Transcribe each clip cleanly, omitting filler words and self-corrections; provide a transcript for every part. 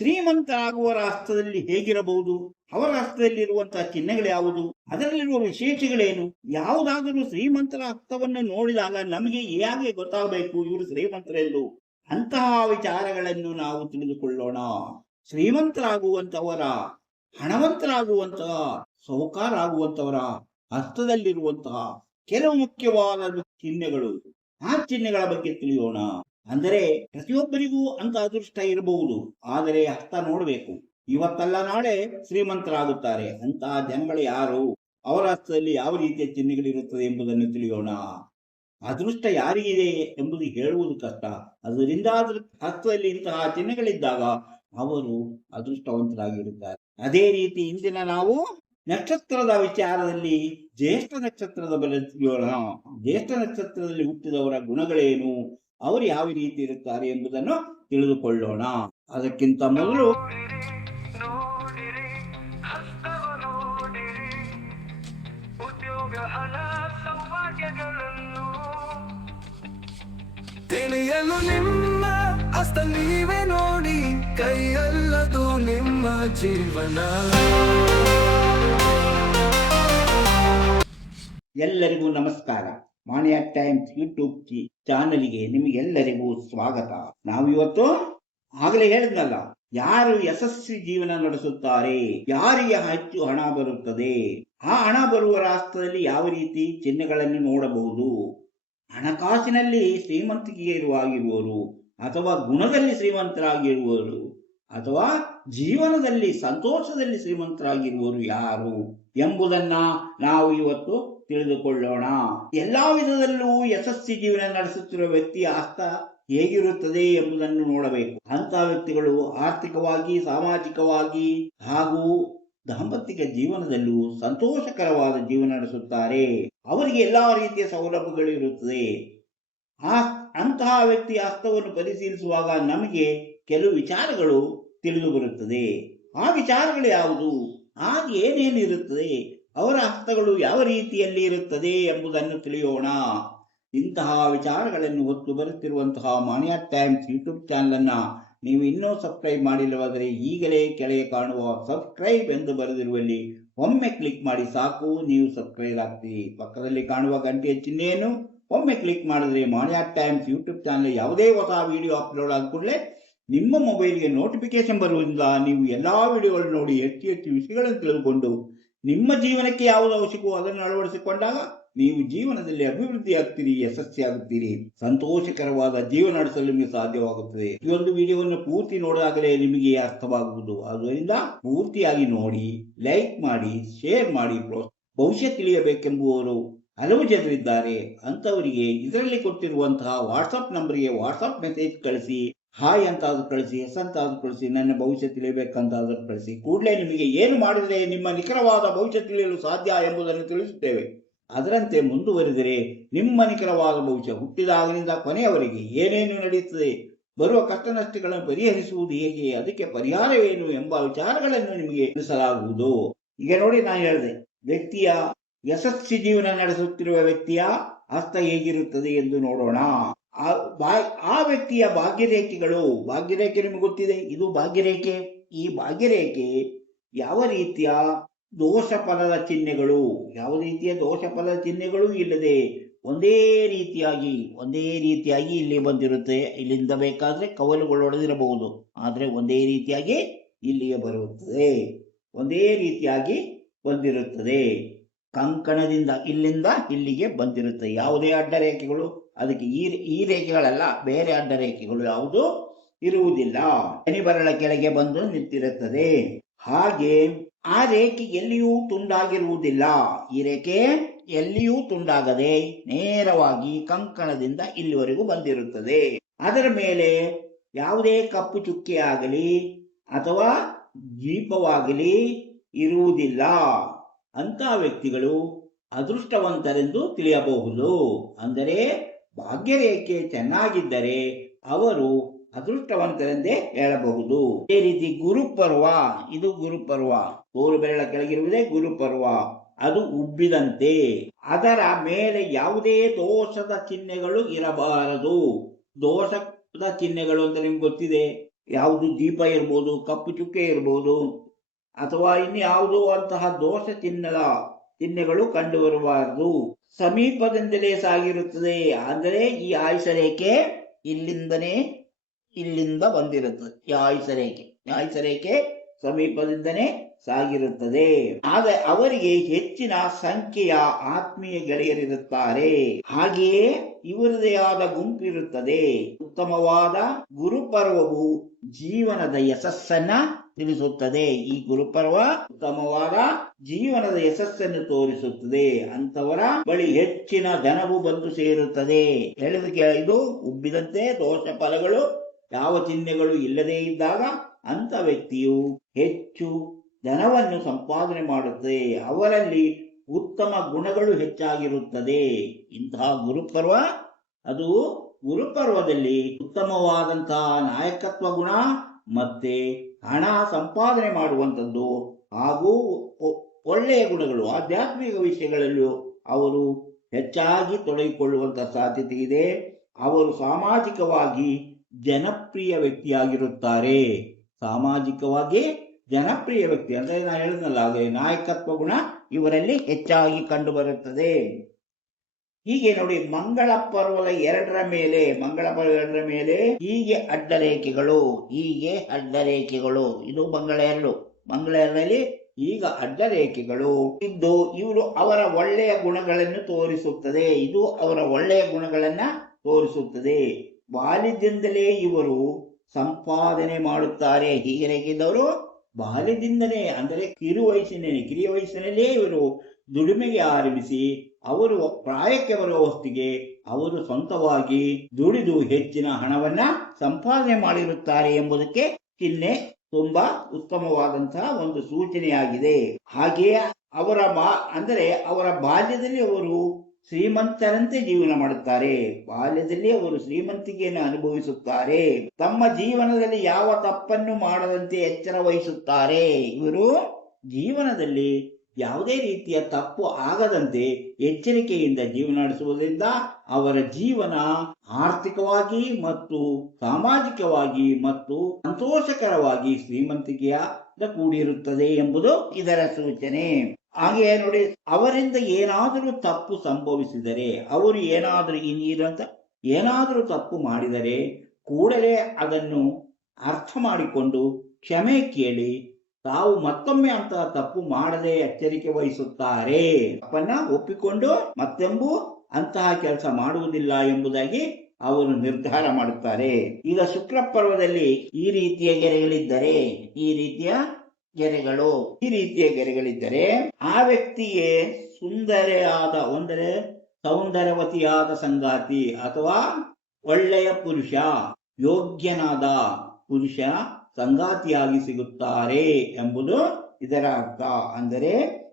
ಶ್ರೀಮಂತರಾಗುವವರ ಹಸ್ತದಲ್ಲಿ ಹೇಗಿರಬಹುದು? ಅವರ ಹಸ್ತದಲ್ಲಿರುವಂತಹ ಚಿಹ್ನೆಗಳು ಯಾವುದು? ಅದರಲ್ಲಿರುವ ವಿಶೇಷಗಳೇನು? ಯಾವುದಾದರೂ ಶ್ರೀಮಂತರ ಹಸ್ತವನ್ನು ನೋಡಿದಾಗ ನಮಗೆ ಹೇಗೆ ಗೊತ್ತಾಗಬೇಕು ಇವರು ಶ್ರೀಮಂತರೆಂದು? ಅಂತಹ ವಿಚಾರಗಳನ್ನು ನಾವು ತಿಳಿದುಕೊಳ್ಳೋಣ. ಶ್ರೀಮಂತರಾಗುವಂತವರ, ಹಣವಂತರಾಗುವಂತಹ, ಸೌಕಾರಾಗುವಂತವರ ಹಸ್ತದಲ್ಲಿರುವಂತಹ ಕೆಲವು ಮುಖ್ಯವಾದ ಚಿಹ್ನೆಗಳು, ಆ ಚಿಹ್ನೆಗಳ ಬಗ್ಗೆ ತಿಳಿಯೋಣ. ಅಂದರೆ ಪ್ರತಿಯೊಬ್ಬರಿಗೂ ಅಂತ ಅದೃಷ್ಟ ಇರಬಹುದು, ಆದರೆ ಹಸ್ತ ನೋಡಬೇಕು. ಇವತ್ತಲ್ಲ ನಾಳೆ ಶ್ರೀಮಂತರಾಗುತ್ತಾರೆ. ಅಂತಹ ಜನಗಳು ಯಾರು? ಅವರ ಹಸ್ತದಲ್ಲಿ ಯಾವ ರೀತಿಯ ಚಿಹ್ನೆಗಳಿರುತ್ತದೆ ಎಂಬುದನ್ನು ತಿಳಿಯೋಣ. ಅದೃಷ್ಟ ಯಾರಿಗಿದೆ ಎಂಬುದು ಹೇಳುವುದು ಕಷ್ಟ. ಅದರಿಂದ ಹಸ್ತದಲ್ಲಿ ಇಂತಹ ಚಿಹ್ನೆಗಳಿದ್ದಾಗ ಅವರು ಅದೃಷ್ಟವಂತರಾಗಿರುತ್ತಾರೆ. ಅದೇ ರೀತಿ ಇಂದಿನ ನಾವು ನಕ್ಷತ್ರದ ವಿಚಾರದಲ್ಲಿ ಜ್ಯೇಷ್ಠ ನಕ್ಷತ್ರದ ಬಗ್ಗೆ ತಿಳಿಯೋಣ. ಜ್ಯೇಷ್ಠ ನಕ್ಷತ್ರದಲ್ಲಿ ಹುಟ್ಟಿದವರ ಗುಣಗಳೇನು, ಅವರು ಯಾವ ರೀತಿ ಇರುತ್ತಾರೆ ಎಂಬುದನ್ನು ತಿಳಿದುಕೊಳ್ಳೋಣ. ಅದಕ್ಕಿಂತ ಮೊದಲು ತಿಳಿಯಲು ನಿಮ್ಮ ಹಸ್ತ ನೀವೇ ನೋಡಿ, ಕೈಯಲ್ಲದು ನಿಮ್ಮ ಜೀವನ. ಎಲ್ಲರಿಗೂ ನಮಸ್ಕಾರ. ಮಾಣಿಯ ಟೈಮ್ಸ್ ಯೂಟ್ಯೂಬ್ ಚಾನಲ್ಗೆ ನಿಮಗೆಲ್ಲರಿಗೂ ಸ್ವಾಗತ. ನಾವು ಇವತ್ತು ಆಗಲೇ ಹೇಳಿದ್ನಲ್ಲ, ಯಾರು ಯಶಸ್ವಿ ಜೀವನ ನಡೆಸುತ್ತಾರೆ, ಯಾರಿಗೆ ಹೆಚ್ಚು ಹಣ ಬರುತ್ತದೆ, ಆ ಹಣ ಬರುವ ರಾಷ್ಟ್ರದಲ್ಲಿ ಯಾವ ರೀತಿ ಚಿಹ್ನೆಗಳನ್ನು ನೋಡಬಹುದು, ಹಣಕಾಸಿನಲ್ಲಿ ಶ್ರೀಮಂತಿಕೆ ಇರುವಾಗಿರುವರು ಅಥವಾ ಗುಣದಲ್ಲಿ ಶ್ರೀಮಂತರಾಗಿರುವರು ಅಥವಾ ಜೀವನದಲ್ಲಿ ಸಂತೋಷದಲ್ಲಿ ಶ್ರೀಮಂತರಾಗಿರುವರು ಯಾರು ಎಂಬುದನ್ನ ನಾವು ಇವತ್ತು ತಿಳಿದುಕೊಳ್ಳೋಣ. ಎಲ್ಲಾ ವಿಧದಲ್ಲೂ ಯಶಸ್ವಿ ಜೀವನ ನಡೆಸುತ್ತಿರುವ ವ್ಯಕ್ತಿಯ ಹಸ್ತ ಹೇಗಿರುತ್ತದೆ ಎಂಬುದನ್ನು ನೋಡಬೇಕು. ಅಂತಹ ವ್ಯಕ್ತಿಗಳು ಆರ್ಥಿಕವಾಗಿ, ಸಾಮಾಜಿಕವಾಗಿ ಹಾಗೂ ದಾಂಪತ್ಯಿಕ ಜೀವನದಲ್ಲೂ ಸಂತೋಷಕರವಾದ ಜೀವನ ನಡೆಸುತ್ತಾರೆ. ಅವರಿಗೆ ಎಲ್ಲಾ ರೀತಿಯ ಸೌಲಭ್ಯಗಳು ಇರುತ್ತದೆ. ಅಂತಹ ವ್ಯಕ್ತಿಯ ಹಸ್ತವನ್ನು ಪರಿಶೀಲಿಸುವಾಗ ನಮಗೆ ಕೆಲವು ವಿಚಾರಗಳು ತಿಳಿದು ಬರುತ್ತದೆ. ಆ ವಿಚಾರಗಳು ಯಾವುದು, ಆಗ ಏನೇನಿರುತ್ತದೆ, ಅವರ ಹಸ್ತಗಳು ಯಾವ ರೀತಿಯಲ್ಲಿ ಇರುತ್ತದೆ ಎಂಬುದನ್ನು ತಿಳಿಯೋಣ. ಇಂತಹ ವಿಚಾರಗಳನ್ನು ಹೊತ್ತು ಬರುತ್ತಿರುವಂತಹ ಮಾಣಿಯ ಟೈಮ್ಸ್ ಯೂಟ್ಯೂಬ್ ಚಾನಲ್ ಅನ್ನ ನೀವು ಇನ್ನೂ ಸಬ್ಸ್ಕ್ರೈಬ್ ಮಾಡಿಲ್ಲವಾದರೆ ಈಗಲೇ ಕೆಳಗೆ ಕಾಣುವ ಸಬ್ಸ್ಕ್ರೈಬ್ ಎಂದು ಬರೆದಿರುವಲ್ಲಿ ಒಮ್ಮೆ ಕ್ಲಿಕ್ ಮಾಡಿ ಸಾಕು, ನೀವು ಸಬ್ಸ್ಕ್ರೈಬ್ ಆಗ್ತೀರಿ. ಪಕ್ಕದಲ್ಲಿ ಕಾಣುವ ಗಂಟೆಯ ಚಿಹ್ನೆಯನ್ನು ಒಮ್ಮೆ ಕ್ಲಿಕ್ ಮಾಡಿದ್ರೆ ಮಾಣಿಯ ಟೈಮ್ಸ್ ಯೂಟ್ಯೂಬ್ ಚಾನಲ್ ಯಾವುದೇ ಹೊಸ ವಿಡಿಯೋ ಅಪ್ಲೋಡ್ ಆದ ಕೂಡಲೇ ನಿಮ್ಮ ಮೊಬೈಲ್ಗೆ ನೋಟಿಫಿಕೇಶನ್ ಬರುವುದರಿಂದ ನೀವು ಎಲ್ಲಾ ವಿಡಿಯೋಗಳನ್ನು ನೋಡಿ ಹೆಚ್ಚು ಹೆಚ್ಚು ವಿಷಯಗಳನ್ನು ತಿಳಿದುಕೊಂಡು ನಿಮ್ಮ ಜೀವನಕ್ಕೆ ಯಾವುದು ಅವಶ್ಯಕವೋ ಅದನ್ನು ಅಳವಡಿಸಿಕೊಂಡಾಗ ನೀವು ಜೀವನದಲ್ಲಿ ಅಭಿವೃದ್ಧಿ ಆಗ್ತೀರಿ, ಯಶಸ್ವಿಯಾಗುತ್ತೀರಿ, ಸಂತೋಷಕರವಾದ ಜೀವನ ನಡೆಸಲು ನಿಮಗೆ ಸಾಧ್ಯವಾಗುತ್ತದೆ. ಈ ಒಂದು ವಿಡಿಯೋವನ್ನು ಪೂರ್ತಿ ನೋಡಿದಾಗಲೇ ನಿಮಗೆ ಅರ್ಥವಾಗುವುದು. ಆದ್ದರಿಂದ ಪೂರ್ತಿಯಾಗಿ ನೋಡಿ, ಲೈಕ್ ಮಾಡಿ, ಶೇರ್ ಮಾಡಿ. ಭವಿಷ್ಯ ತಿಳಿಯಬೇಕೆಂಬುವರು ಹಲವು ಜನರಿದ್ದಾರೆ. ಅಂತವರಿಗೆ ಇದರಲ್ಲಿ ಕೊಟ್ಟಿರುವಂತಹ ವಾಟ್ಸಪ್ ನಂಬರ್ಗೆ ವಾಟ್ಸಪ್ ಮೆಸೇಜ್ ಕಳಿಸಿ. ಹಾಯ್ ಅಂತಾದ್ರೂ ಕಳಿಸಿ, ಎಸ್ ಅಂತಾದ್ರೂ ಕಳಿಸಿ, ನನ್ನ ಭವಿಷ್ಯ ತಿಳಿಯಬೇಕಂತಾದ್ರೂ ಕಳಿಸಿ. ಕೂಡಲೇ ನಿಮಗೆ ಏನು ಮಾಡಿದರೆ ನಿಮ್ಮ ನಿಖರವಾದ ಭವಿಷ್ಯ ತಿಳಿಯಲು ಸಾಧ್ಯ ಎಂಬುದನ್ನು ತಿಳಿಸುತ್ತೇವೆ. ಅದರಂತೆ ಮುಂದುವರೆದರೆ ನಿಮ್ಮ ನಿಖರವಾದ ಭವಿಷ್ಯ ಹುಟ್ಟಿದಾಗಲಿಂದ ಕೊನೆಯವರೆಗೆ ಏನೇನು ನಡೆಯುತ್ತದೆ, ಬರುವ ಕಷ್ಟ ನಷ್ಟಗಳನ್ನು ಪರಿಹರಿಸುವುದು ಹೇಗೆ, ಅದಕ್ಕೆ ಪರಿಹಾರವೇನು ಎಂಬ ವಿಚಾರಗಳನ್ನು ನಿಮಗೆ ತಿಳಿಸಲಾಗುವುದು. ಈಗ ನೋಡಿ, ನಾನು ಹೇಳಿದೆ, ವ್ಯಕ್ತಿಯ ಯಶಸ್ವಿ ಜೀವನ ನಡೆಸುತ್ತಿರುವ ವ್ಯಕ್ತಿಯ ಹಸ್ತ ಹೇಗಿರುತ್ತದೆ ಎಂದು ನೋಡೋಣ. ಆ ವ್ಯಕ್ತಿಯ ಭಾಗ್ಯರೇಖೆಗಳು, ಭಾಗ್ಯರೇಖೆ ನಿಮಗೆ ಗೊತ್ತಿದೆ, ಇದು ಭಾಗ್ಯರೇಖೆ. ಈ ಭಾಗ್ಯರೇಖೆ ಯಾವ ರೀತಿಯ ದೋಷ ಫಲದ ಚಿಹ್ನೆಗಳು, ಯಾವ ರೀತಿಯ ದೋಷ ಫಲದ ಚಿಹ್ನೆಗಳು ಇಲ್ಲದೆ ಒಂದೇ ರೀತಿಯಾಗಿ ಇಲ್ಲಿ ಬಂದಿರುತ್ತೆ. ಇಲ್ಲಿಂದ ಬೇಕಾದ್ರೆ ಕವಲುಗಳು ಹೊಡೆದಿರಬಹುದು, ಆದ್ರೆ ಒಂದೇ ರೀತಿಯಾಗಿ ಇಲ್ಲಿಗೆ ಬರುತ್ತದೆ, ಒಂದೇ ರೀತಿಯಾಗಿ ಬಂದಿರುತ್ತದೆ. ಕಂಕಣದಿಂದ ಇಲ್ಲಿಂದ ಇಲ್ಲಿಗೆ ಬಂದಿರುತ್ತೆ. ಯಾವುದೇ ಅಡ್ಡ ರೇಖೆಗಳು ಅದಕ್ಕೆ ಈ ರೇಖೆಗಳಲ್ಲ, ಬೇರೆ ಅಡ್ಡ ರೇಖೆಗಳು ಯಾವುದು ಇರುವುದಿಲ್ಲ. ಶನಿಬರಳ ಕೆಳಗೆ ಬಂದು ನಿಂತಿರುತ್ತದೆ. ಹಾಗೆ ಆ ರೇಖೆ ಎಲ್ಲಿಯೂ ತುಂಡಾಗಿರುವುದಿಲ್ಲ. ಈ ರೇಖೆ ಎಲ್ಲಿಯೂ ತುಂಡಾಗದೆ ನೇರವಾಗಿ ಕಂಕಣದಿಂದ ಇಲ್ಲಿವರೆಗೂ ಬಂದಿರುತ್ತದೆ. ಅದರ ಮೇಲೆ ಯಾವುದೇ ಕಪ್ಪು ಚುಕ್ಕೆ ಆಗಲಿ ಅಥವಾ ದೀಪವಾಗಲಿ ಇರುವುದಿಲ್ಲ. ಅಂತಹ ವ್ಯಕ್ತಿಗಳು ಅದೃಷ್ಟವಂತರೆಂದು ತಿಳಿಯಬಹುದು. ಅಂದರೆ ಭಾಗ್ಯರೇಖೆ ಚೆನ್ನಾಗಿದ್ದರೆ ಅವರು ಅದೃಷ್ಟವಂತರೆಂದೇ ಹೇಳಬಹುದು. ಅದೇ ರೀತಿ ಗುರುಪರ್ವ, ಇದು ಗುರುಪರ್ವ, ತೋರು ಬೆರಳ ಕೆಳಗಿರುವುದೇ ಗುರುಪರ್ವ. ಅದು ಉಬ್ಬಿದಂತೆ, ಅದರ ಮೇಲೆ ಯಾವುದೇ ದೋಷದ ಚಿಹ್ನೆಗಳು ಇರಬಾರದು. ದೋಷದ ಚಿಹ್ನೆಗಳು ಅಂತ ನಿಮ್ಗೆ ಗೊತ್ತಿದೆ, ಯಾವುದು ದೀಪ ಇರ್ಬೋದು, ಕಪ್ಪು ಚುಕ್ಕೆ ಇರ್ಬೋದು, ಅಥವಾ ಇನ್ಯಾವುದೋ ಅಂತಹ ದೋಷ ಚಿಹ್ನೆಗಳು ಕಂಡು ಬರಬಾರದು. ಸಮೀಪದಿಂದಲೇ ಸಾಗಿರುತ್ತದೆ. ಅಂದರೆ ಈ ಆಯುಷ ರೇಖೆ ಇಲ್ಲಿಂದ ಬಂದಿರುತ್ತದೆ. ಈ ಆಯುಷ ರೇಖೆ ಸಮೀಪದಿಂದನೇ ಸಾಗಿರುತ್ತದೆ. ಆದರೆ ಅವರಿಗೆ ಹೆಚ್ಚಿನ ಸಂಖ್ಯೆಯ ಆತ್ಮೀಯ ಗೆಳೆಯರಿರುತ್ತಾರೆ. ಹಾಗೆಯೇ ಇವರದೇ ಆದ ಗುಂಪಿರುತ್ತದೆ. ಉತ್ತಮವಾದ ಗುರುಪರ್ವವು ಜೀವನದ ಯಶಸ್ಸನ್ನ ತಿಳಿಸುತ್ತದೆ. ಈ ಗುರುಪರ್ವ ಉತ್ತಮವಾದ ಜೀವನದ ಯಶಸ್ಸನ್ನು ತೋರಿಸುತ್ತದೆ. ಅಂತವರ ಬಳಿ ಹೆಚ್ಚಿನ ಧನವು ಬಂದು ಸೇರುತ್ತದೆ. ಹೇಳಿದಕ್ಕೆ ಇದು ಉಬ್ಬಿದಂತೆ ದೋಷ ಫಲಗಳು ಯಾವ ಚಿಹ್ನೆಗಳು ಇಲ್ಲದೇ ಇದ್ದಾಗ ಅಂತ ವ್ಯಕ್ತಿಯು ಹೆಚ್ಚು ಧನವನ್ನು ಸಂಪಾದನೆ ಮಾಡುತ್ತದೆ. ಅವರಲ್ಲಿ ಉತ್ತಮ ಗುಣಗಳು ಹೆಚ್ಚಾಗಿರುತ್ತದೆ. ಇಂತಹ ಗುರುಪರ್ವ, ಅದು ಗುರುಪರ್ವದಲ್ಲಿ ಉತ್ತಮವಾದಂತಹ ನಾಯಕತ್ವ ಗುಣ ಮತ್ತೆ ಹಣ ಸಂಪಾದನೆ ಮಾಡುವಂಥದ್ದು ಹಾಗೂ ಒಳ್ಳೆಯ ಗುಣಗಳು, ಆಧ್ಯಾತ್ಮಿಕ ವಿಷಯಗಳಲ್ಲೂ ಅವರು ಹೆಚ್ಚಾಗಿ ತೊಡಗಿಕೊಳ್ಳುವಂತಹ ಸಾಧ್ಯತೆ ಇದೆ. ಅವರು ಸಾಮಾಜಿಕವಾಗಿ ಜನಪ್ರಿಯ ವ್ಯಕ್ತಿಯಾಗಿರುತ್ತಾರೆ. ಸಾಮಾಜಿಕವಾಗಿ ಜನಪ್ರಿಯ ವ್ಯಕ್ತಿ ಅಂದ್ರೆ ನಾನು ಹೇಳಿದ್ನಲ್ಲ, ನಾಯಕತ್ವ ಗುಣ ಇವರಲ್ಲಿ ಹೆಚ್ಚಾಗಿ ಕಂಡು ಬರುತ್ತದೆ. ಹೀಗೆ ನೋಡಿ, ಮಂಗಳ ಪರ್ವದ 2ರ ಮೇಲೆ ಹೀಗೆ ಅಡ್ಡರೇಖೆಗಳು ಇದು ಮಂಗಳ 2ರಲ್ಲಿ ಈಗ ಅಡ್ಡರೇಖೆಗಳು ಇದ್ದು ಇವರು ಅವರ ಒಳ್ಳೆಯ ಗುಣಗಳನ್ನು ತೋರಿಸುತ್ತದೆ. ಇದು ಅವರ ಒಳ್ಳೆಯ ಗುಣಗಳನ್ನ ತೋರಿಸುತ್ತದೆ. ಬಾಲ್ಯದಿಂದಲೇ ಇವರು ಸಂಪಾದನೆ ಮಾಡುತ್ತಾರೆ. ಹೀಗೆ ರೇಖಿದ್ದವರು ಬಾಲ್ಯದಿಂದಲೇ ಅಂದರೆ ಕಿರಿಯ ವಯಸ್ಸಿನಲ್ಲೇ ಇವರು ದುಡಿಮೆಗೆ ಆರಂಭಿಸಿ ಅವರು ಪ್ರಾಯಕ್ಕೆ ಬರುವ ಹೊತ್ತಿಗೆ ಅವರು ಸ್ವಂತವಾಗಿ ದುಡಿದು ಹೆಚ್ಚಿನ ಹಣವನ್ನ ಸಂಪಾದನೆ ಮಾಡಿರುತ್ತಾರೆ ಎಂಬುದಕ್ಕೆ ಚಿಹ್ನೆ ತುಂಬಾ ಉತ್ತಮವಾದಂತಹ ಒಂದು ಸೂಚನೆಯಾಗಿದೆ. ಹಾಗೆಯೇ ಅವರ ಬಾಲ್ಯದಲ್ಲಿ ಅವರು ಶ್ರೀಮಂತರಂತೆ ಜೀವನ ಮಾಡುತ್ತಾರೆ. ಬಾಲ್ಯದಲ್ಲಿ ಅವರು ಶ್ರೀಮಂತಿಕೆಯನ್ನು ಅನುಭವಿಸುತ್ತಾರೆ. ತಮ್ಮ ಜೀವನದಲ್ಲಿ ಯಾವ ತಪ್ಪನ್ನು ಮಾಡದಂತೆ ಎಚ್ಚರ ವಹಿಸುತ್ತಾರೆ. ಇವರು ಜೀವನದಲ್ಲಿ ಯಾವುದೇ ರೀತಿಯ ತಪ್ಪು ಆಗದಂತೆ ಎಚ್ಚರಿಕೆಯಿಂದ ಜೀವನ ನಡೆಸುವುದರಿಂದ ಅವರ ಜೀವನ ಆರ್ಥಿಕವಾಗಿ ಮತ್ತು ಸಾಮಾಜಿಕವಾಗಿ ಮತ್ತು ಸಂತೋಷಕರವಾಗಿ ಶ್ರೀಮಂತಿಕೆಯಿಂದ ಕೂಡಿರುತ್ತದೆ ಎಂಬುದು ಇದರ ಸೂಚನೆ. ಹಾಗೆಯೇ ನೋಡಿ, ಅವರಿಂದ ಏನಾದರೂ ತಪ್ಪು ಸಂಭವಿಸಿದರೆ, ಅವರು ಏನಾದರೂ ತಪ್ಪು ಮಾಡಿದರೆ ಕೂಡಲೇ ಅದನ್ನು ಅರ್ಥ ಮಾಡಿಕೊಂಡು ಕ್ಷಮೆ ಕೇಳಿ ತಾವು ಮತ್ತೊಮ್ಮೆ ಅಂತಹ ತಪ್ಪು ಮಾಡದೆ ಎಚ್ಚರಿಕೆ ವಹಿಸುತ್ತಾರೆ. ತಪ್ಪನ್ನ ಒಪ್ಪಿಕೊಂಡು ಮತ್ತೆಂಬು ಅಂತಹ ಕೆಲಸ ಮಾಡುವುದಿಲ್ಲ ಎಂಬುದಾಗಿ ಅವರು ನಿರ್ಧಾರ ಮಾಡುತ್ತಾರೆ. ಈಗ ಶುಕ್ರ ಪರ್ವದಲ್ಲಿ ಈ ರೀತಿಯ ಗೆರೆಗಳಿದ್ದರೆ ಆ ವ್ಯಕ್ತಿಗೆ ಸೌಂದರ್ಯವತಿಯಾದ ಸಂಗಾತಿ ಅಥವಾ ಒಳ್ಳೆಯ ಪುರುಷ, ಯೋಗ್ಯನಾದ ಪುರುಷ ಸಂಗಾತಿಯಾಗಿ ಸಿಗುತ್ತಾರೆ ಎಂಬುದು ಇದರ ಅರ್ಥ. ಅಂದರೆ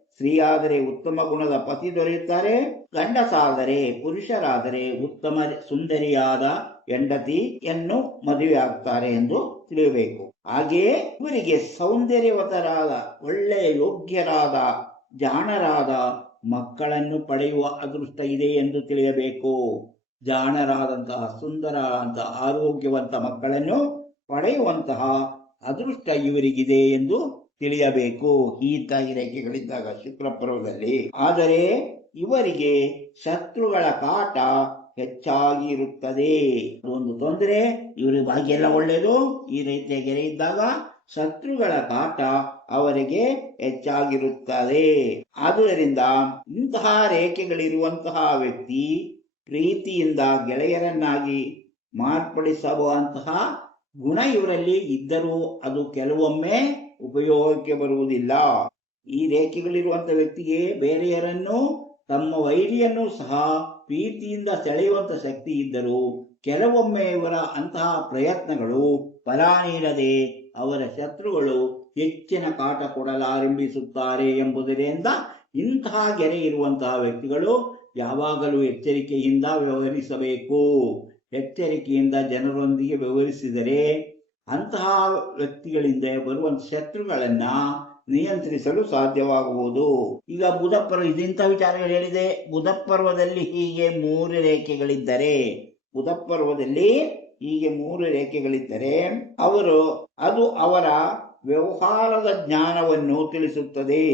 ಸ್ತ್ರೀಯಾದರೆ ಉತ್ತಮ ಗುಣದ ಪತಿ ದೊರೆಯುತ್ತಾರೆ, ಪುರುಷರಾದರೆ ಉತ್ತಮ ಸುಂದರಿಯಾದ ಹೆಂಡತಿಯನ್ನು ಮದುವೆ ಆಗ್ತಾರೆ ಎಂದು ತಿಳಿಯಬೇಕು. ಹಾಗೆಯೇ ಇವರಿಗೆ ಸೌಂದರ್ಯವತರಾದ, ಒಳ್ಳೆಯ ಯೋಗ್ಯರಾದ, ಜಾಣರಾದ ಮಕ್ಕಳನ್ನು ಪಡೆಯುವ ಅದೃಷ್ಟ ಇದೆ ಎಂದು ತಿಳಿಯಬೇಕು. ಜಾಣರಾದಂತಹ, ಸುಂದರವಾದಂತಹ, ಆರೋಗ್ಯವಂತ ಮಕ್ಕಳನ್ನು ಪಡೆಯುವಂತಹ ಅದೃಷ್ಟ ಇವರಿಗಿದೆ ಎಂದು ತಿಳಿಯಬೇಕು. ಈ ರೇಖೆಗಳಿದ್ದಾಗ ಶುಕ್ರ ಪರ್ವದಲ್ಲಿ. ಆದರೆ ಇವರಿಗೆ ಶತ್ರುಗಳ ಕಾಟ ಹೆಚ್ಚಾಗಿ ಇರುತ್ತದೆ. ಒಂದು ತೊಂದರೆ, ಇವರಿಗೆ ಭಾಗ್ಯ ಒಳ್ಳೆಯದು. ಈ ರೀತಿಯ ಗೆರೆ ಇದ್ದಾಗ ಶತ್ರುಗಳ ಕಾಟ ಅವರಿಗೆ ಹೆಚ್ಚಾಗಿರುತ್ತದೆ. ಆದುದರಿಂದ ಇಂತಹ ರೇಖೆಗಳಿರುವಂತಹ ವ್ಯಕ್ತಿ ಪ್ರೀತಿಯಿಂದ ಗೆಳೆಯರನ್ನಾಗಿ ಮಾರ್ಪಡಿಸುವಂತಹ ಗುಣ ಇವರಲ್ಲಿ ಇದ್ದರೂ ಅದು ಕೆಲವೊಮ್ಮೆ ಉಪಯೋಗಕ್ಕೆ ಬರುವುದಿಲ್ಲ. ಈ ರೇಖೆಗಳಿರುವಂತಹ ವ್ಯಕ್ತಿಗೆ ಬೇರೆಯವರನ್ನು, ತಮ್ಮ ವೈರಿಯನ್ನು ಸಹ ಪ್ರೀತಿಯಿಂದ ಸೆಳೆಯುವಂತ ಶಕ್ತಿ ಇದ್ದರೂ ಕೆಲವೊಮ್ಮೆ ಇವರ ಅಂತಹ ಪ್ರಯತ್ನಗಳು ಫಲ ನೀಡದೆ ಅವರ ಶತ್ರುಗಳು ಹೆಚ್ಚಿನ ಕಾಟ ಕೊಡಲಾರಂಭಿಸುತ್ತಾರೆ ಎಂಬುದರಿಂದ ಇಂತಹ ಗೆರೆ ಇರುವಂತಹ ವ್ಯಕ್ತಿಗಳು ಯಾವಾಗಲೂ ಎಚ್ಚರಿಕೆಯಿಂದ ವ್ಯವಹರಿಸಬೇಕು. ಎಚ್ಚರಿಕೆಯಿಂದ ಜನರೊಂದಿಗೆ ವ್ಯವಹರಿಸಿದರೆ ಅಂತಹ ವ್ಯಕ್ತಿಗಳಿಂದ ಬರುವಂತ ಶತ್ರುಗಳನ್ನ ನಿಯಂತ್ರಿಸಲು ಸಾಧ್ಯವಾಗುವುದು. ಈಗ ಬುಧ ಪರ್ವ, ಇದೆಂಥ ವಿಚಾರಗಳು ಹೇಳಿದೆ. ಬುಧ ಪರ್ವದಲ್ಲಿ ಹೀಗೆ 3 ರೇಖೆಗಳಿದ್ದರೆ, ಬುಧ ಪರ್ವದಲ್ಲಿ ಹೀಗೆ 3 ರೇಖೆಗಳಿದ್ದರೆ ಅದು ಅವರ ವ್ಯವಹಾರದ ಜ್ಞಾನವನ್ನು ತಿಳಿಸುತ್ತದೆ.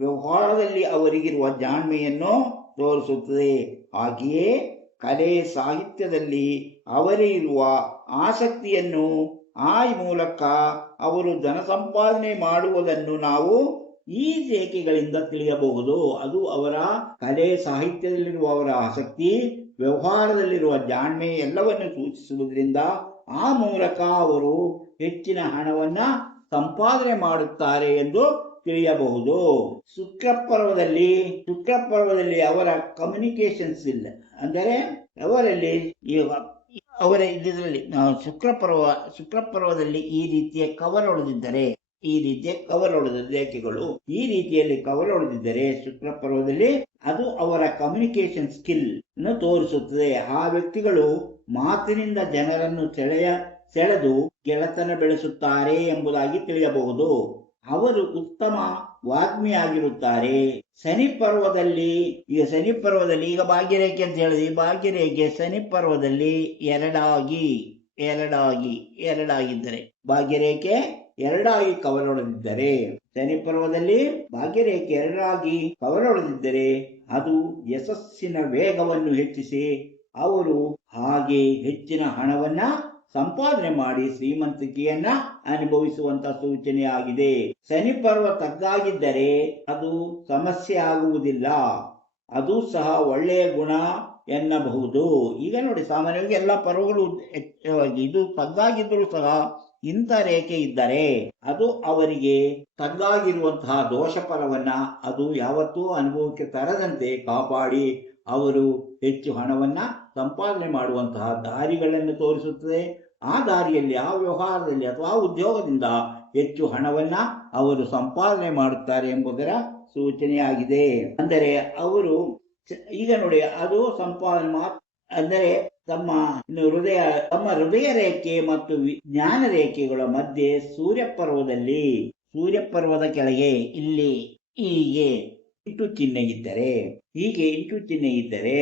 ವ್ಯವಹಾರದಲ್ಲಿ ಅವರಿಗಿರುವ ಜಾಣ್ಮೆಯನ್ನು ತೋರಿಸುತ್ತದೆ. ಹಾಗೆಯೇ ಕಲೆ ಸಾಹಿತ್ಯದಲ್ಲಿ ಅವರಿಗಿರುವ ಆಸಕ್ತಿಯನ್ನು, ಆ ಮೂಲಕ ಅವರು ಧನ ಸಂಪಾದನೆ ಮಾಡುವುದನ್ನು ನಾವು ಈ ರೇಖೆಗಳಿಂದ ತಿಳಿಯಬಹುದು. ಅದು ಅವರ ಕಲೆ ಸಾಹಿತ್ಯದಲ್ಲಿರುವ ಅವರ ಆಸಕ್ತಿ, ವ್ಯವಹಾರದಲ್ಲಿರುವ ಜಾಣ್ಮೆ ಎಲ್ಲವನ್ನು ಸೂಚಿಸುವುದರಿಂದ ಆ ಮೂಲಕ ಅವರು ಹೆಚ್ಚಿನ ಹಣವನ್ನ ಸಂಪಾದನೆ ಮಾಡುತ್ತಾರೆ ಎಂದು ತಿಳಿಯಬಹುದು. ಶುಕ್ರಪರ್ವದಲ್ಲಿ ಅವರ ಕಮ್ಯುನಿಕೇಶನ್ ಇಲ್ಲ, ಅಂದರೆ ಅವರಲ್ಲಿ ಅವರ ಇದರಲ್ಲಿ ಶುಕ್ರಪರ್ವದಲ್ಲಿ ಈ ರೀತಿಯ ಕವರ್ ಹೊಡೆದಿದ್ದರೆ, ಈ ರೀತಿಯ ಕವರ್ ಹೊಡೆದ ರೇಖೆಗಳು ಈ ರೀತಿಯಲ್ಲಿ ಕವರ್ ಹೊಡೆದಿದ್ದರೆ ಶುಕ್ರಪರ್ವದಲ್ಲಿ ಅದು ಅವರ ಕಮ್ಯುನಿಕೇಶನ್ ಸ್ಕಿಲ್ ಅನ್ನು ತೋರಿಸುತ್ತದೆ. ಆ ವ್ಯಕ್ತಿಗಳು ಮಾತಿನಿಂದ ಜನರನ್ನು ಸೆಳೆದು ಗೆಳೆತನ ಬೆಳೆಸುತ್ತಾರೆ ಎಂಬುದಾಗಿ ತಿಳಿಯಬಹುದು. ಅವರು ಉತ್ತಮ ವಾಗ್ಮಿಯಾಗಿರುತ್ತಾರೆ. ಶನಿ ಪರ್ವದಲ್ಲಿ ಈಗ ಭಾಗ್ಯರೇಖೆ ಅಂತ ಹೇಳಿದ್ವಿ. ಭಾಗ್ಯರೇಖೆ ಶನಿ ಪರ್ವದಲ್ಲಿ ಎರಡಾಗಿದ್ದರೆ, ಭಾಗ್ಯರೇಖೆ ಎರಡಾಗಿ ಕವಲೊಡೆದಿದ್ದರೆ, ಶನಿ ಪರ್ವದಲ್ಲಿ ಭಾಗ್ಯರೇಖೆ ಎರಡಾಗಿ ಕವಲೊಡೆದಿದ್ದರೆ ಅದು ಯಶಸ್ಸಿನ ವೇಗವನ್ನು ಹೆಚ್ಚಿಸಿ ಅವರು ಹಾಗೆ ಹೆಚ್ಚಿನ ಹಣವನ್ನ ಸಂಪಾದನೆ ಮಾಡಿ ಶ್ರೀಮಂತಿಕೆಯನ್ನ ಅನುಭವಿಸುವಂತ ಸೂಚನೆಯಾಗಿದೆ. ಶನಿ ಪರ್ವ ತಗ್ಗಾಗಿದ್ದರೆ ಅದು ಸಮಸ್ಯೆ ಆಗುವುದಿಲ್ಲ, ಅದು ಸಹ ಒಳ್ಳೆಯ ಗುಣ ಎನ್ನಬಹುದು. ಈಗ ನೋಡಿ, ಸಾಮಾನ್ಯವಾಗಿ ಎಲ್ಲ ಪರ್ವಗಳು ಇದು ತಗ್ಗಾಗಿದ್ದರೂ ಸಹ ಇಂಥ ರೇಖೆ ಇದ್ದರೆ ಅದು ಅವರಿಗೆ ತಗ್ಗಾಗಿರುವಂತಹ ದೋಷ ಫಲವನ್ನ ಅದು ಯಾವತ್ತೂ ಅನುಭವಕ್ಕೆ ತರದಂತೆ ಕಾಪಾಡಿ ಅವರು ಹೆಚ್ಚು ಹಣವನ್ನ ಸಂಪಾದನೆ ಮಾಡುವಂತಹ ದಾರಿಗಳನ್ನು ತೋರಿಸುತ್ತದೆ. ಆ ದಾರಿಯಲ್ಲಿ, ಆ ವ್ಯವಹಾರದಲ್ಲಿ ಅಥವಾ ಉದ್ಯೋಗದಿಂದ ಹೆಚ್ಚು ಹಣವನ್ನ ಅವರು ಸಂಪಾದನೆ ಮಾಡುತ್ತಾರೆ ಎಂಬುದರ ಸೂಚನೆಯಾಗಿದೆ. ಅಂದರೆ ಅವರು ಈಗ ನೋಡಿ, ಅದು ಸಂಪಾದನೆ ಅಂದರೆ ತಮ್ಮ ಹೃದಯ ರೇಖೆ ಮತ್ತು ಜ್ಞಾನ ರೇಖೆಗಳ ಮಧ್ಯೆ ಸೂರ್ಯಪರ್ವದ ಕೆಳಗೆ ಇಲ್ಲಿ ಹೀಗೆ ಇಂಟು ಚಿಹ್ನೆ ಇದ್ದರೆ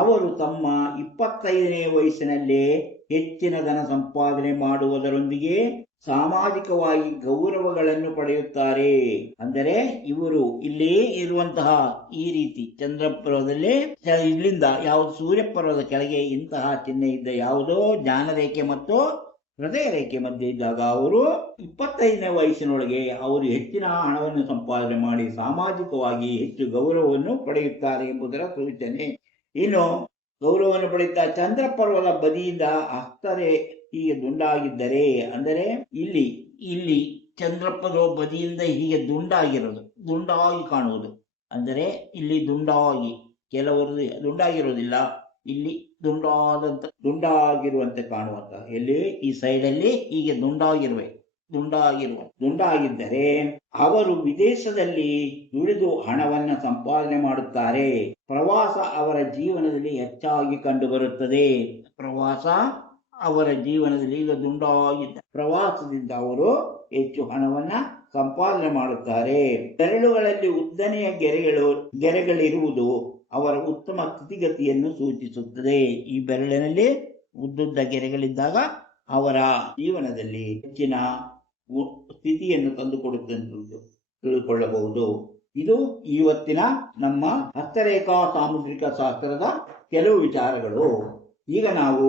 ಅವರು ತಮ್ಮ 25ನೇ ವಯಸ್ಸಿನಲ್ಲೇ ಹೆಚ್ಚಿನ ಧನ ಸಂಪಾದನೆ ಮಾಡುವುದರೊಂದಿಗೆ ಸಾಮಾಜಿಕವಾಗಿ ಗೌರವಗಳನ್ನು ಪಡೆಯುತ್ತಾರೆ. ಅಂದರೆ ಇವರು ಇಲ್ಲಿ ಇರುವಂತಹ ಈ ರೀತಿ ಚಂದ್ರಪರ್ವದಲ್ಲಿ ಇಲ್ಲಿಂದ ಯಾವುದು ಸೂರ್ಯಪರ್ವದ ಕೆಳಗೆ ಇಂತಹ ಚಿಹ್ನೆ ಇದ್ದ ಯಾವುದೋ ಜ್ಞಾನ ರೇಖೆ ಮತ್ತು ಹೃದಯ ರೇಖೆ ಮಧ್ಯೆ ಇದ್ದಾಗ ಅವರು 25ನೇ ವಯಸ್ಸಿನೊಳಗೆ ಅವರು ಹೆಚ್ಚಿನ ಹಣವನ್ನು ಸಂಪಾದನೆ ಮಾಡಿ ಸಾಮಾಜಿಕವಾಗಿ ಹೆಚ್ಚು ಗೌರವವನ್ನು ಪಡೆಯುತ್ತಾರೆ ಎಂಬುದರ ಸೂಚನೆ. ಇನ್ನು ಗೌರವವನ್ನು ಪಡೆಯುತ್ತಾ ಚಂದ್ರಪರ್ವದ ಬದಿಯಿಂದ ಹಸ್ತರೆ ಹೀಗೆ ದುಂಡಾಗಿದ್ದರೆ, ಅಂದರೆ ಇಲ್ಲಿ ಚಂದ್ರಪರ್ವ ಬದಿಯಿಂದ ಹೀಗೆ ದುಂಡಾಗಿ ಕಾಣುವುದು. ಅಂದರೆ ಇಲ್ಲಿ ಕೆಲವರು ದುಂಡಾಗಿರೋದಿಲ್ಲ, ಇಲ್ಲಿ ದುಂಡಾಗಿರುವಂತೆ ಕಾಣುವಂತ, ಎಲ್ಲಿ ಈ ಸೈಡಲ್ಲಿ ಹೀಗೆ ದುಂಡಾಗಿದ್ದರೆ ಅವರು ವಿದೇಶದಲ್ಲಿ ದುಡಿದು ಹಣವನ್ನ ಸಂಪಾದನೆ ಮಾಡುತ್ತಾರೆ. ಪ್ರವಾಸ ಅವರ ಜೀವನದಲ್ಲಿ ಹೆಚ್ಚಾಗಿ ಕಂಡುಬರುತ್ತದೆ. ಈಗ ಪ್ರವಾಸದಿಂದ ಅವರು ಹೆಚ್ಚು ಹಣವನ್ನ ಸಂಪಾದನೆ ಮಾಡುತ್ತಾರೆ. ಬೆರಳುಗಳಲ್ಲಿ ಉದ್ದನೆಯ ಗೆರೆಗಳಿರುವುದು ಅವರ ಉತ್ತಮ ಸ್ಥಿತಿಗತಿಯನ್ನು ಸೂಚಿಸುತ್ತದೆ. ಈ ಬೆರಳಿನಲ್ಲಿ ಉದ್ದುದ್ದ ಗೆರೆಗಳಿದ್ದಾಗ ಅವರ ಜೀವನದಲ್ಲಿ ಹೆಚ್ಚಿನ ಸ್ಥಿತಿಯನ್ನು ತಂದುಕೊಡುತ್ತದೆ ತಿಳ್ಕೊಳ್ಳಬಹುದು. ಇದು ಇವತ್ತಿನ ನಮ್ಮ ಹಸ್ತರೇಖಾ ಸಾಮುದ್ರಿಕ ಶಾಸ್ತ್ರದ ಕೆಲವು ವಿಚಾರಗಳು. ಈಗ ನಾವು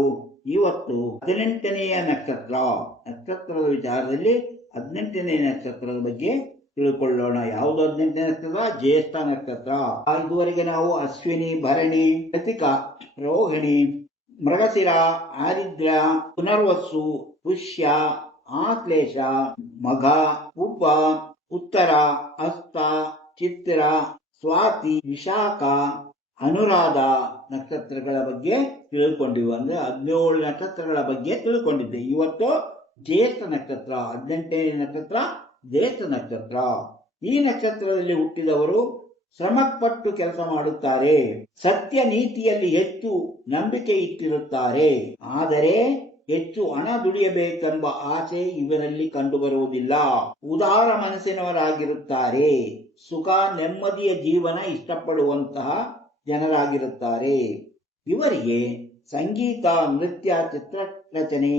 ಇವತ್ತು 18ನೆಯ ನಕ್ಷತ್ರದ ವಿಚಾರದಲ್ಲಿ 18ನೇ ನಕ್ಷತ್ರದ ಬಗ್ಗೆ ತಿಳ್ಕೊಳ್ಳೋಣ. ಯಾವುದು 18ನೇ ನಕ್ಷತ್ರ? ಜ್ಯೇಷ್ಠ ನಕ್ಷತ್ರ. ಇದುವರೆಗೆ ನಾವು ಅಶ್ವಿನಿ, ಭರಣಿ, ಕೃತಿಕಾ, ರೋಹಿಣಿ, ಮೃಗಶಿರ, ಆರಿದ್ರ, ಪುನರ್ವಸು, ಪುಷ್ಯ, ಆಶ್ಲೇಷ, ಮಘ, ಪುಬ್ಬ, ಉತ್ತರ, ಹಸ್ತ, ಚಿತ್ರ, ಸ್ವಾತಿ, ವಿಶಾಖ, ಅನುರಾಧ ನಕ್ಷತ್ರಗಳ ಬಗ್ಗೆ ತಿಳ್ಕೊಂಡಿವಿ. ಅಂದ್ರೆ 17 ನಕ್ಷತ್ರಗಳ ಬಗ್ಗೆ ತಿಳ್ಕೊಂಡಿದ್ದೆ. ಇವತ್ತು ಜ್ಯೇಷ್ಠ ನಕ್ಷತ್ರ, 18ನೇ ನಕ್ಷತ್ರ ಜ್ಯೇಷ್ಠ ನಕ್ಷತ್ರ. ಈ ನಕ್ಷತ್ರದಲ್ಲಿ ಹುಟ್ಟಿದವರು ಶ್ರಮಪಟ್ಟು ಕೆಲಸ ಮಾಡುತ್ತಾರೆ. ಸತ್ಯ ನೀತಿಯಲ್ಲಿ ಹೆಚ್ಚು ನಂಬಿಕೆ ಇಟ್ಟಿರುತ್ತಾರೆ. ಆದರೆ ಹೆಚ್ಚು ಹಣ ದುಡಿಯಬೇಕೆಂಬ ಆಸೆ ಇವರಲ್ಲಿ ಕಂಡುಬರುವುದಿಲ್ಲ. ಉದಾರ ಮನಸ್ಸಿನವರಾಗಿರುತ್ತಾರೆ. ಸುಖ ನೆಮ್ಮದಿಯ ಜೀವನ ಇಷ್ಟಪಡುವಂತಹ ಜನರಾಗಿರುತ್ತಾರೆ. ಇವರಿಗೆ ಸಂಗೀತ, ನೃತ್ಯ, ರಚನೆ,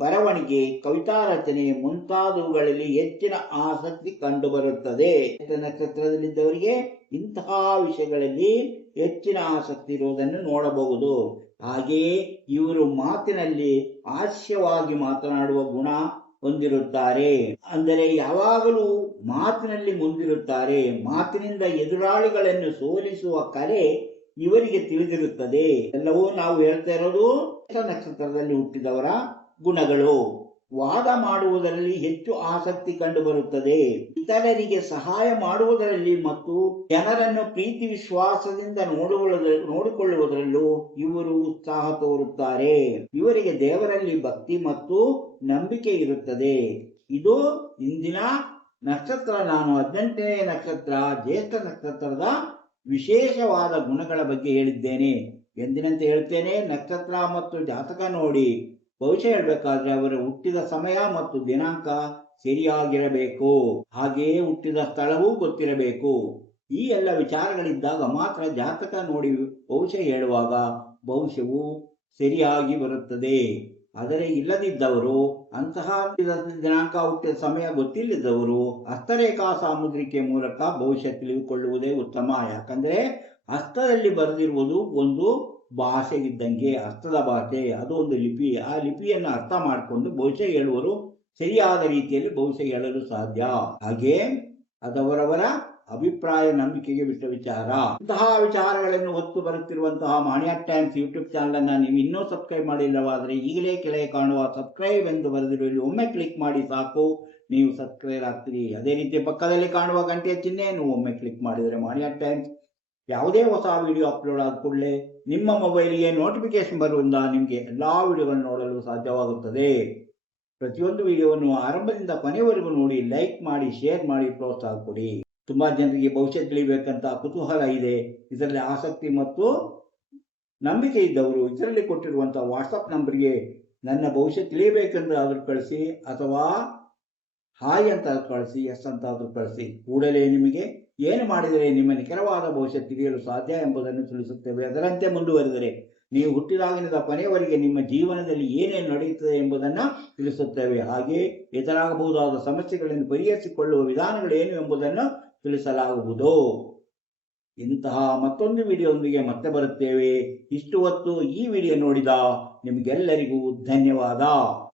ಬರವಣಿಗೆ, ಕವಿತಾ ರಚನೆ ಮುಂತಾದವುಗಳಲ್ಲಿ ಹೆಚ್ಚಿನ ಆಸಕ್ತಿ ಕಂಡುಬರುತ್ತದೆ. ನಕ್ಷತ್ರದಲ್ಲಿದ್ದವರಿಗೆ ಇಂತಹ ವಿಷಯಗಳಲ್ಲಿ ಹೆಚ್ಚಿನ ಆಸಕ್ತಿ ಇರುವುದನ್ನು ನೋಡಬಹುದು. ಹಾಗೆಯೇ ಇವರು ಮಾತಿನಲ್ಲಿ ಹಾಸ್ಯವಾಗಿ ಮಾತನಾಡುವ ಗುಣ ಹೊಂದಿರುತ್ತಾರೆ. ಅಂದರೆ ಯಾವಾಗಲೂ ಮಾತಿನಲ್ಲಿ ಮುಂದಿರುತ್ತಾರೆ. ಮಾತಿನಿಂದ ಎದುರಾಳಿಗಳನ್ನು ಸೋಲಿಸುವ ಕಲೆ ಇವರಿಗೆ ತಿಳಿದಿರುತ್ತದೆ. ಎಲ್ಲವೂ ನಾವು ಹೇಳ್ತಾ ಇರೋದು ನಕ್ಷತ್ರದಲ್ಲಿ ಹುಟ್ಟಿದವರ ಗುಣಗಳು. ವಾದ ಮಾಡುವುದರಲ್ಲಿ ಹೆಚ್ಚು ಆಸಕ್ತಿ ಕಂಡುಬರುತ್ತದೆ. ಇತರರಿಗೆ ಸಹಾಯ ಮಾಡುವುದರಲ್ಲಿ ಮತ್ತು ಜನರನ್ನು ಪ್ರೀತಿ ವಿಶ್ವಾಸದಿಂದ ನೋಡಿಕೊಳ್ಳುವುದರಲ್ಲೂ ಇವರು ಉತ್ಸಾಹ ತೋರುತ್ತಾರೆ. ಇವರಿಗೆ ದೇವರಲ್ಲಿ ಭಕ್ತಿ ಮತ್ತು ನಂಬಿಕೆ ಇರುತ್ತದೆ. ಇದು ಇಂದಿನ ನಕ್ಷತ್ರ. ನಾನು 18ನೇ ನಕ್ಷತ್ರ ಜ್ಯೇಷ್ಠ ನಕ್ಷತ್ರದ ವಿಶೇಷವಾದ ಗುಣಗಳ ಬಗ್ಗೆ ಹೇಳಿದ್ದೇನೆ. ಎಂದಿನಂತೆ ಹೇಳ್ತೇನೆ, ನಕ್ಷತ್ರ ಮತ್ತು ಜಾತಕ ನೋಡಿ ಭವಿಷ್ಯ ಹೇಳಬೇಕಾದ್ರೆ ಅವರ ಹುಟ್ಟಿದ ಸಮಯ ಮತ್ತು ದಿನಾಂಕ ಸರಿಯಾಗಿರಬೇಕು. ಹಾಗೆಯೇ ಹುಟ್ಟಿದ ಸ್ಥಳವೂ ಗೊತ್ತಿರಬೇಕು. ಈ ಎಲ್ಲ ವಿಚಾರಗಳಿದ್ದಾಗ ಮಾತ್ರ ಜಾತಕ ನೋಡಿ ಭವಿಷ್ಯ ಹೇಳುವಾಗ ಭವಿಷ್ಯವು ಸರಿಯಾಗಿ ಬರುತ್ತದೆ. ಆದರೆ ಇಲ್ಲದಿದ್ದವರು, ಅಂತಹ ದಿನಾಂಕ ಹುಟ್ಟಿದ ಸಮಯ ಗೊತ್ತಿಲ್ಲದವರು ಹಸ್ತರೇಖಾ ಸಾಮುದ್ರಿಕೆ ಮೂಲಕ ಭವಿಷ್ಯ ತಿಳಿದುಕೊಳ್ಳುವುದೇ ಉತ್ತಮ. ಯಾಕಂದ್ರೆ ಹಸ್ತದಲ್ಲಿ ಬರೆದಿರುವುದು ಒಂದು ಭಾಷೆ ಇದ್ದಂಗೆ, ಹಸ್ತದ ಭಾಷೆ, ಅದು ಒಂದು ಲಿಪಿ. ಆ ಲಿಪಿಯನ್ನು ಅರ್ಥ ಮಾಡಿಕೊಂಡು ಭವಿಷ್ಯ ಹೇಳುವರು ಸರಿಯಾದ ರೀತಿಯಲ್ಲಿ ಭವಿಷ್ಯ ಹೇಳಲು ಸಾಧ್ಯ. ಹಾಗೆ ಅದವರವರ ಅಭಿಪ್ರಾಯ, ನಂಬಿಕೆಗೆ ಬಿಟ್ಟ ವಿಚಾರ. ಇಂತಹ ವಿಚಾರಗಳನ್ನು ಹೊತ್ತು ಬರುತ್ತಿರುವಂತಹ ಮಾಣಿಯಾಕ್ ಟೈಮ್ಸ್ ಯೂಟ್ಯೂಬ್ ಚಾನಲ್ ಅನ್ನ ನೀವು ಇನ್ನೂ ಸಬ್ಸ್ಕ್ರೈಬ್ ಮಾಡಿಲ್ಲವಾದರೆ ಈಗಲೇ ಕೆಳಗೆ ಕಾಣುವ ಸಬ್ಸ್ಕ್ರೈಬ್ ಎಂದು ಬರೆದಿರುವ ಒಮ್ಮೆ ಕ್ಲಿಕ್ ಮಾಡಿ ಸಾಕು, ನೀವು ಸಬ್ಸ್ಕ್ರೈಬ್ ಆಗ್ತೀರಿ. ಅದೇ ರೀತಿ ಪಕ್ಕದಲ್ಲಿ ಕಾಣುವ ಗಂಟೆಯ ಚಿಹ್ನೆಯನ್ನು ಒಮ್ಮೆ ಕ್ಲಿಕ್ ಮಾಡಿದರೆ ಮಾಣಿಯಾಕ್ ಟೈಮ್ಸ್ ಯಾವುದೇ ಹೊಸ ವಿಡಿಯೋ ಅಪ್ಲೋಡ್ ಆದ ಕೂಡಲೇ ನಿಮ್ಮ ಮೊಬೈಲ್ಗೆ ನೋಟಿಫಿಕೇಶನ್ ಬರುವುದರಿಂದ ನಿಮಗೆ ಎಲ್ಲಾ ವಿಡಿಯೋಗಳನ್ನು ನೋಡಲು ಸಾಧ್ಯವಾಗುತ್ತದೆ. ಪ್ರತಿಯೊಂದು ವಿಡಿಯೋವನ್ನು ಆರಂಭದಿಂದ ಕೊನೆಯವರೆಗೂ ನೋಡಿ, ಲೈಕ್ ಮಾಡಿ, ಶೇರ್ ಮಾಡಿ, ಪ್ರೋತ್ಸಾಹ ಕೊಡಿ. ತುಂಬಾ ಜನರಿಗೆ ಭವಿಷ್ಯ ತಿಳಿಬೇಕಂತ ಕುತೂಹಲ ಇದೆ. ಇದರಲ್ಲಿ ಆಸಕ್ತಿ ಮತ್ತು ನಂಬಿಕೆ ಇದ್ದವರು ಇದರಲ್ಲಿ ಕೊಟ್ಟಿರುವಂತಹ ವಾಟ್ಸಪ್ ನಂಬರ್ಗೆ ನನ್ನ ಭವಿಷ್ಯ ತಿಳಿಯಬೇಕೆಂದ್ರೆ ಆದ್ರೂ ಕಳಿಸಿ, ಅಥವಾ ಹಾಯ್ ಅಂತ ಕಳಿಸಿ, ಎಸ್ ಅಂತ ಆದ್ರೂ ಕಳಿಸಿ. ಕೂಡಲೇ ನಿಮಗೆ ಏನು ಮಾಡಿದರೆ ನಿಮ್ಮ ನಿಖರವಾದ ಭವಿಷ್ಯ ತಿಳಿಯಲು ಸಾಧ್ಯ ಎಂಬುದನ್ನು ತಿಳಿಸುತ್ತೇವೆ. ಅದರಂತೆ ಮುಂದುವರೆದರೆ ನೀವು ಹುಟ್ಟಿದಾಗಿನಿಂದ ಕೊನೆಯವರೆಗೆ ನಿಮ್ಮ ಜೀವನದಲ್ಲಿ ಏನೇನು ನಡೆಯುತ್ತದೆ ಎಂಬುದನ್ನು ತಿಳಿಸುತ್ತೇವೆ. ಹಾಗೆ ಎದುರಾಗಬಹುದಾದ ಸಮಸ್ಯೆಗಳನ್ನು ಪರಿಹರಿಸಿಕೊಳ್ಳುವ ವಿಧಾನಗಳೇನು ಎಂಬುದನ್ನು ತಿಳಿಸಲಾಗುವುದು. ಇಂತಹ ಮತ್ತೊಂದು ವಿಡಿಯೋದೊಂದಿಗೆ ಮತ್ತೆ ಬರುತ್ತೇವೆ. ಇಷ್ಟು ಹೊತ್ತು ಈ ವಿಡಿಯೋ ನೋಡಿದ ನಿಮಗೆಲ್ಲರಿಗೂ ಧನ್ಯವಾದ.